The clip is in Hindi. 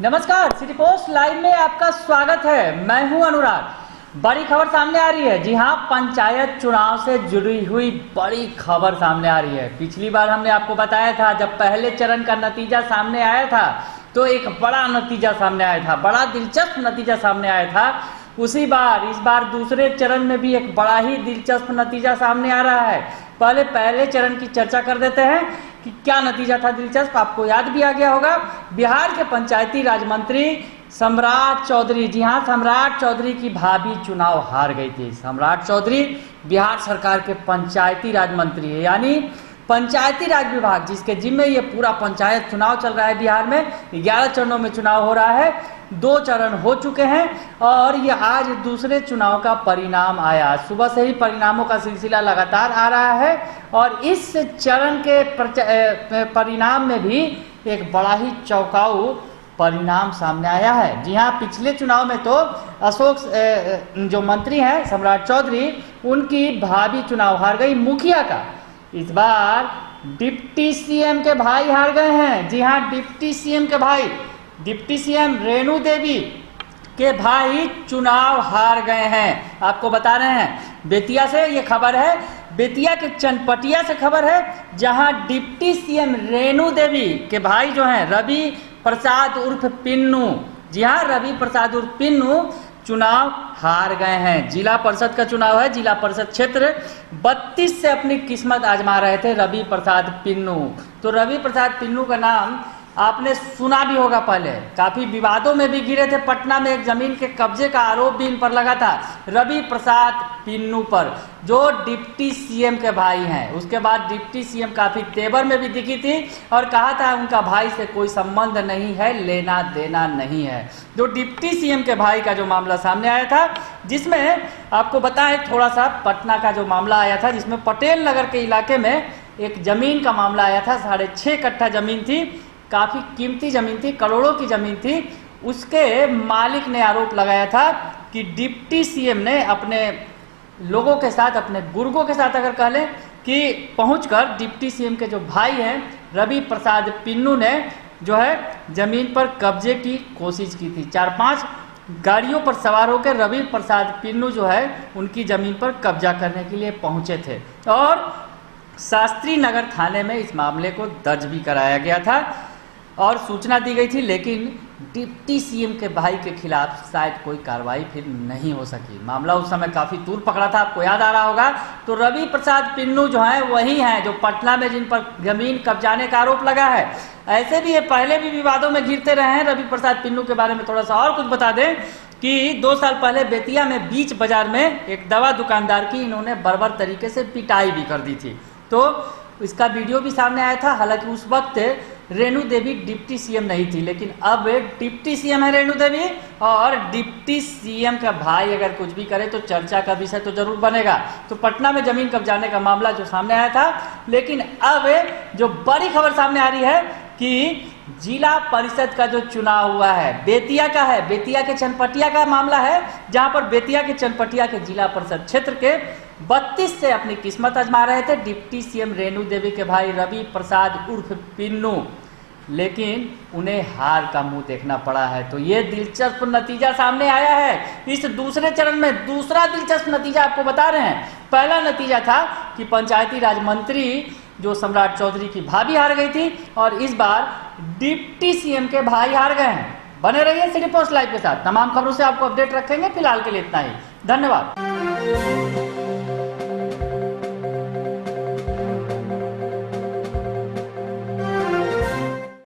नमस्कार, सिटी पोस्ट लाइव में आपका स्वागत है। मैं हूं अनुराग। बड़ी खबर सामने आ रही है। जी हां, पंचायत चुनाव से जुड़ी हुई बड़ी खबर सामने आ रही है। पिछली बार हमने आपको बताया था, जब पहले चरण का नतीजा सामने आया था तो एक बड़ा नतीजा सामने आया था, बड़ा दिलचस्प नतीजा सामने आया था। उसी बार इस बार दूसरे चरण में भी एक बड़ा ही दिलचस्प नतीजा सामने आ रहा है। पहले चरण की चर्चा कर देते हैं कि क्या नतीजा था दिलचस्प। आपको याद भी आ गया होगा, बिहार के पंचायती राज मंत्री सम्राट चौधरी, जी हाँ, सम्राट चौधरी की भाभी चुनाव हार गई थी। सम्राट चौधरी बिहार सरकार के पंचायती राज मंत्री है, यानी पंचायती राज विभाग जिसके जिम्मे ये पूरा पंचायत चुनाव चल रहा है। बिहार में 11 चरणों में चुनाव हो रहा है, 2 चरण हो चुके हैं और ये आज दूसरे चुनाव का परिणाम आया। सुबह से ही परिणामों का सिलसिला लगातार आ रहा है और इस चरण के परिणाम में भी एक बड़ा ही चौंकाऊ परिणाम सामने आया है। जी हाँ, पिछले चुनाव में तो अशोक जो मंत्री हैं सम्राट चौधरी, उनकी भाभी चुनाव हार गई मुखिया का। इस बार डिप्टी सीएम के भाई हार गए हैं। जी हाँ, डिप्टी सीएम के भाई, डिप्टी सीएम रेणु देवी के भाई चुनाव हार गए हैं। आपको बता रहे हैं, बेतिया से ये खबर है, बेतिया के चनपटिया से खबर है, जहां डिप्टी सीएम रेणु देवी के भाई जो हैं रवि प्रसाद उर्फ पिन्नू, जी हाँ, रवि प्रसाद उर्फ पिन्नू चुनाव हार गए हैं। जिला परिषद का चुनाव है, जिला परिषद क्षेत्र 32 से अपनी किस्मत आजमा रहे थे रवि प्रसाद पिन्नू। तो रवि प्रसाद पिन्नू का नाम आपने सुना भी होगा, पहले काफी विवादों में भी घिरे थे। पटना में एक जमीन के कब्जे का आरोप भी इन पर लगा था, रवि प्रसाद पिन्नू पर, जो डिप्टी सीएम के भाई हैं। उसके बाद डिप्टी सीएम काफी तेवर में भी दिखी थी और कहा था उनका भाई से कोई संबंध नहीं है, लेना देना नहीं है। जो डिप्टी सीएम के भाई का जो मामला सामने आया था, जिसमें आपको बताएं थोड़ा सा, पटना का जो मामला आया था, जिसमें पटेल नगर के इलाके में एक जमीन का मामला आया था। 6.5 कट्ठा जमीन थी, काफी कीमती जमीन थी, करोड़ों की जमीन थी। उसके मालिक ने आरोप लगाया था कि डिप्टी सीएम ने अपने लोगों के साथ, अपने गुर्गों के साथ अगर कह लें, कि पहुंचकर डिप्टी सीएम के जो भाई हैं रवि प्रसाद पिन्नू ने जो है जमीन पर कब्जे की कोशिश की थी। 4-5 गाड़ियों पर सवार होकर रवि प्रसाद पिन्नू जो है उनकी जमीन पर कब्जा करने के लिए पहुंचे थे और शास्त्री नगर थाने में इस मामले को दर्ज भी कराया गया था और सूचना दी गई थी। लेकिन डिप्टी सीएम के भाई के खिलाफ शायद कोई कार्रवाई फिर नहीं हो सकी। मामला उस समय काफी दूर पकड़ा था, आपको याद आ रहा होगा। तो रवि प्रसाद पिन्नू जो है वही हैं जो पटना में जिन पर जमीन कब्जाने का आरोप लगा है। ऐसे भी ये पहले भी विवादों में घिरते रहे हैं। रवि प्रसाद पिन्नू के बारे में थोड़ा सा और कुछ बता दें कि 2 साल पहले बेतिया में बीच बाजार में एक दवा दुकानदार की इन्होंने बर्बर तरीके से पिटाई भी कर दी थी। तो इसका वीडियो भी सामने आया था। हालांकि उस वक्त रेणु देवी डिप्टी सीएम नहीं थी, लेकिन अब डिप्टी सीएम है रेणु देवी और डिप्टी सीएम का भाई अगर कुछ भी करे तो चर्चा का विषय तो जरूर बनेगा। तो पटना में जमीन कब्जाने का मामला जो सामने आया था, लेकिन अब जो बड़ी खबर सामने आ रही है कि जिला परिषद का जो चुनाव हुआ है बेतिया का है, बेतिया के चनपटिया का मामला है, जहां पर बेतिया के चनपटिया के जिला परिषद क्षेत्र के 32 से अपनी किस्मत आजमा रहे थे डिप्टी सीएम रेणु देवी के भाई रवि प्रसाद उर्फ पिन्नू, लेकिन उन्हें हार का मुंह देखना पड़ा है। तो ये दिलचस्प नतीजा सामने आया है। इस दूसरे चरण में दूसरा दिलचस्प नतीजा आपको बता रहे हैं। पहला नतीजा था कि पंचायती राज मंत्री जो सम्राट चौधरी की भाभी हार गई थी और इस बार डिप्टी सीएम के भाई हार गए हैं। बने रहिए सिटी पोस्ट लाइव के साथ, तमाम खबरों से आपको अपडेट रखेंगे। फिलहाल के लिए इतना ही, धन्यवाद।